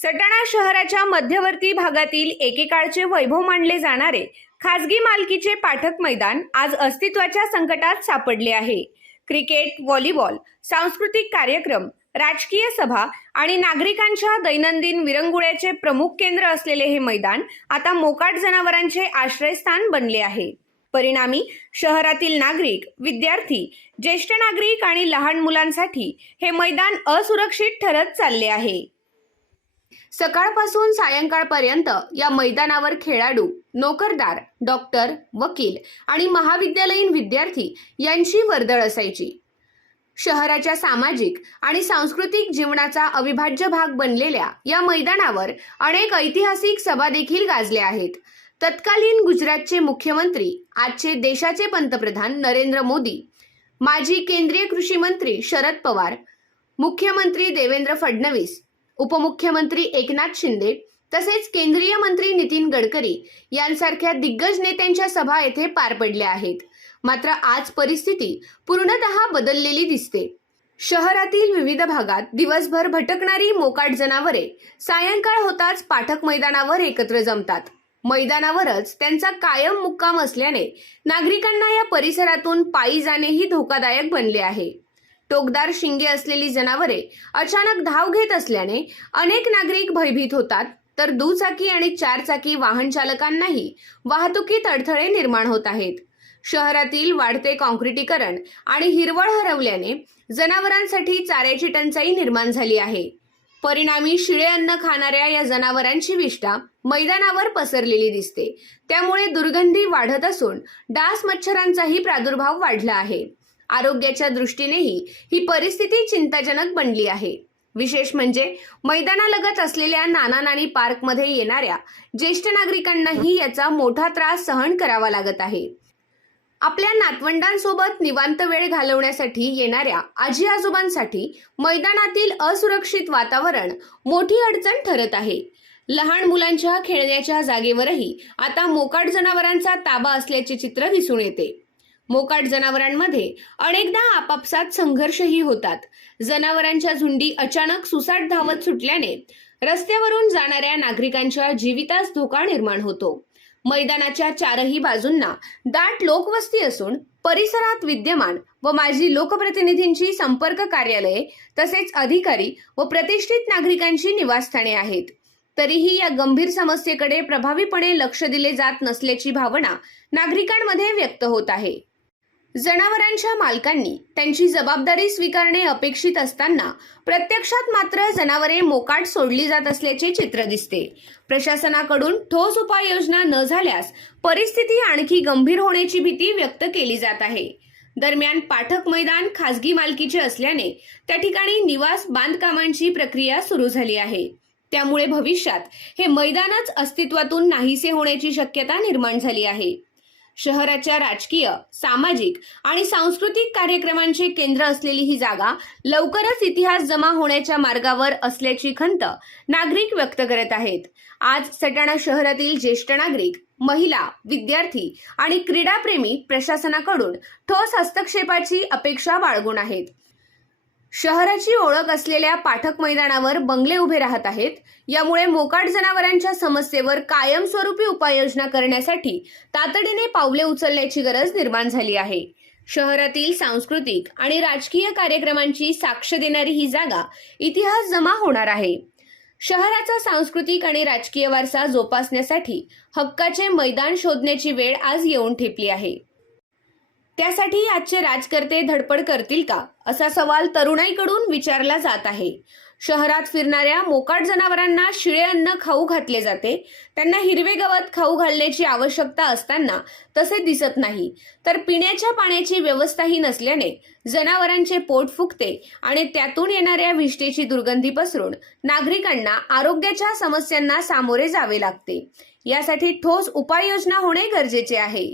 सटाणा शहराच्या मध्यवर्ती भागातील एकेकाळचे वैभव मानले जाणारे खासगी मालकीचे पाठक मैदान आज अस्तित्वाच्या संकटात सापडले आहे। क्रिकेट, व्हॉलीबॉल, सांस्कृतिक कार्यक्रम, राजकीय सभा आणि नागरिकांच्या दैनंदिन विरंगुळ्याचे प्रमुख केंद्र असलेले हे मैदान आता मोकाट जनावरांचे आश्रयस्थान बनले आहे। परिणामी शहरातील नागरिक, विद्यार्थी, ज्येष्ठ नागरिक आणि लहान मुलांसाठी हे मैदान असुरक्षित ठरत चालले आहे। सकाळपासून सायंकाळपर्यंत या मैदानावर खेळाडू, नोकरदार, डॉक्टर, वकील आणि महाविद्यालयीन विद्यार्थी यांची वर्दळ असायची। शहराच्या सामाजिक आणि सांस्कृतिक जीवनाचा अविभाज्य भाग बनलेल्या या मैदानावर अनेक ऐतिहासिक सभा देखील गाजल्या आहेत। तत्कालीन गुजरातचे मुख्यमंत्री, आजचे देशाचे पंतप्रधान नरेंद्र मोदी, माजी केंद्रीय कृषी मंत्री शरद पवार, मुख्यमंत्री देवेंद्र फडणवीस, उपमुख्यमंत्री एकनाथ शिंदे तसेच केंद्रीय मंत्री नितीन गडकरी यांसारख्या दिग्गज नेत्यांच्या सभा येथे पार पडल्या आहेत। मात्र आज परिस्थिती पूर्णतः बदललेली दिसते। शहरातील विविध भागात दिवसभर भटकणारी मोकाट जनावरे सायंकाळ होताच पाठक मैदानावर एकत्र जमतात। मैदानावरच त्यांचा कायम मुक्काम असल्याने नागरिकांना या परिसरातून पायी जाणेही धोकादायक बनले आहे। टोकदार शिंगे असलेली जनावरे अचानक धाव घेत असल्याने अनेक नागरिक भयभीत होतात, तर दुचाकी आणि चारचाकी वाहन चालकांनाही वाहतुकीत अडथळे निर्माण होत आहेत। शहरातील वाढते काँक्रिटीकरण आणि हिरवळ हरवल्याने जनावरांसाठी चाऱ्याची टंचाई निर्माण झाली आहे। परिणामी शिळे अन्न खाणाऱ्या या जनावरांची विष्ठा मैदानावर पसरलेली दिसते। त्यामुळे दुर्गंधी वाढत असून डास मच्छरांचाही प्रादुर्भाव वाढला आहे। आरोग्याच्या दृष्टीनेही ही परिस्थिती चिंताजनक बनली आहे। विशेष म्हणजे मैदानालगत असलेल्या नाना नानी पार्कमध्ये येणाऱ्या ज्येष्ठ नागरिकांनाही याचा मोठा त्रास सहन करावा लागत आहे। आपल्या नातवंडांसोबत निवांत वेळ घालवण्यासाठी येणाऱ्या आजी आजोबांसाठी मैदानातील असुरक्षित वातावरण मोठी अडचण ठरत आहे। लहान मुलांच्या खेळण्याच्या जागेवरही आता मोकाट जनावरांचा ताबा असल्याचे चित्र दिसून येते। मोकाट जनावरांमध्ये अनेकदा आपापसात संघर्षही होतात। जनावरांच्या झुंडी अचानक सुसाट धावत सुटल्याने रस्त्यावरून जाणाऱ्या नागरिकांच्या जीवितास धोका निर्माण होतो। मैदानाच्या चारही बाजूंना दाट लोकवस्ती असून परिसरात विद्यमान व माजी लोकप्रतिनिधींची संपर्क कार्यालये तसेच अधिकारी व प्रतिष्ठित नागरिकांची निवासस्थाने आहेत। तरीही या गंभीर समस्येकडे प्रभावीपणे लक्ष दिले जात नसल्याची भावना नागरिकांमध्ये व्यक्त होत आहे। जनावरांच्या मालकांनी त्यांची जबाबदारी स्वीकारणे अपेक्षित असताना प्रत्यक्षात मात्र जनावरे मोकाट सोडली जात असल्याचे चित्र दिसते। प्रशासनाकडून ठोस उपाययोजना न झाल्यास परिस्थिती आणखी गंभीर होण्याची भीती व्यक्त केली जात आहे। दरम्यान पाठक मैदान खासगी मालकीचे असल्याने त्या ठिकाणी निवास बांधकामांची प्रक्रिया सुरू झाली आहे। त्यामुळे भविष्यात हे मैदानच अस्तित्वातून नाहीसे होण्याची शक्यता निर्माण झाली आहे। शहराच्या राजकीय, सामाजिक आणि सांस्कृतिक कार्यक्रमांचे केंद्र असलेली ही जागा लवकरच इतिहास जमा होण्याच्या मार्गावर असल्याची खंत नागरिक व्यक्त करत आहेत। आज सटाणा शहरातील ज्येष्ठ नागरिक, महिला, विद्यार्थी आणि क्रीडाप्रेमी प्रशासनाकडून ठोस हस्तक्षेपाची अपेक्षा बाळगून आहेत। शहराची ओळख असलेल्या पाठक मैदानावर बंगले उभे राहत आहेत। यामुळे मोकाट जनावरांच्या समस्येवर कायमस्वरूपी उपाययोजना करण्यासाठी तातडीने पावले उचलण्याची गरज निर्माण झाली आहे। शहरातील सांस्कृतिक आणि राजकीय कार्यक्रमांची साक्ष देणारी ही जागा इतिहास जमा होणार आहे। शहराचा सांस्कृतिक आणि राजकीय वारसा जोपासण्यासाठी हक्काचे मैदान शोधण्याची वेळ आज येऊन ठेपली आहे। त्यासाठी आजचे राजकर्ते धडपड करतील का, असा सवाल तरुणाईकडून विचारला जात आहे। शहरात फिरणाऱ्या मोकाट जनावरांना शिळे अन्न खाऊ घातले जाते, त्यांना हिरवे गवत खाऊ घालण्याची आवश्यकता असताना तसे दिसत नाही, तर पिण्याच्या पाण्याची व्यवस्थाही नसल्याने जनावरांचे पोट फुगते आणि त्यातून येणाऱ्या विष्ठेची दुर्गंधी पसरून नागरिकांना आरोग्याच्या समस्यांना सामोरे जावे लागते। यासाठी ठोस उपाययोजना होणे गरजेचे आहे।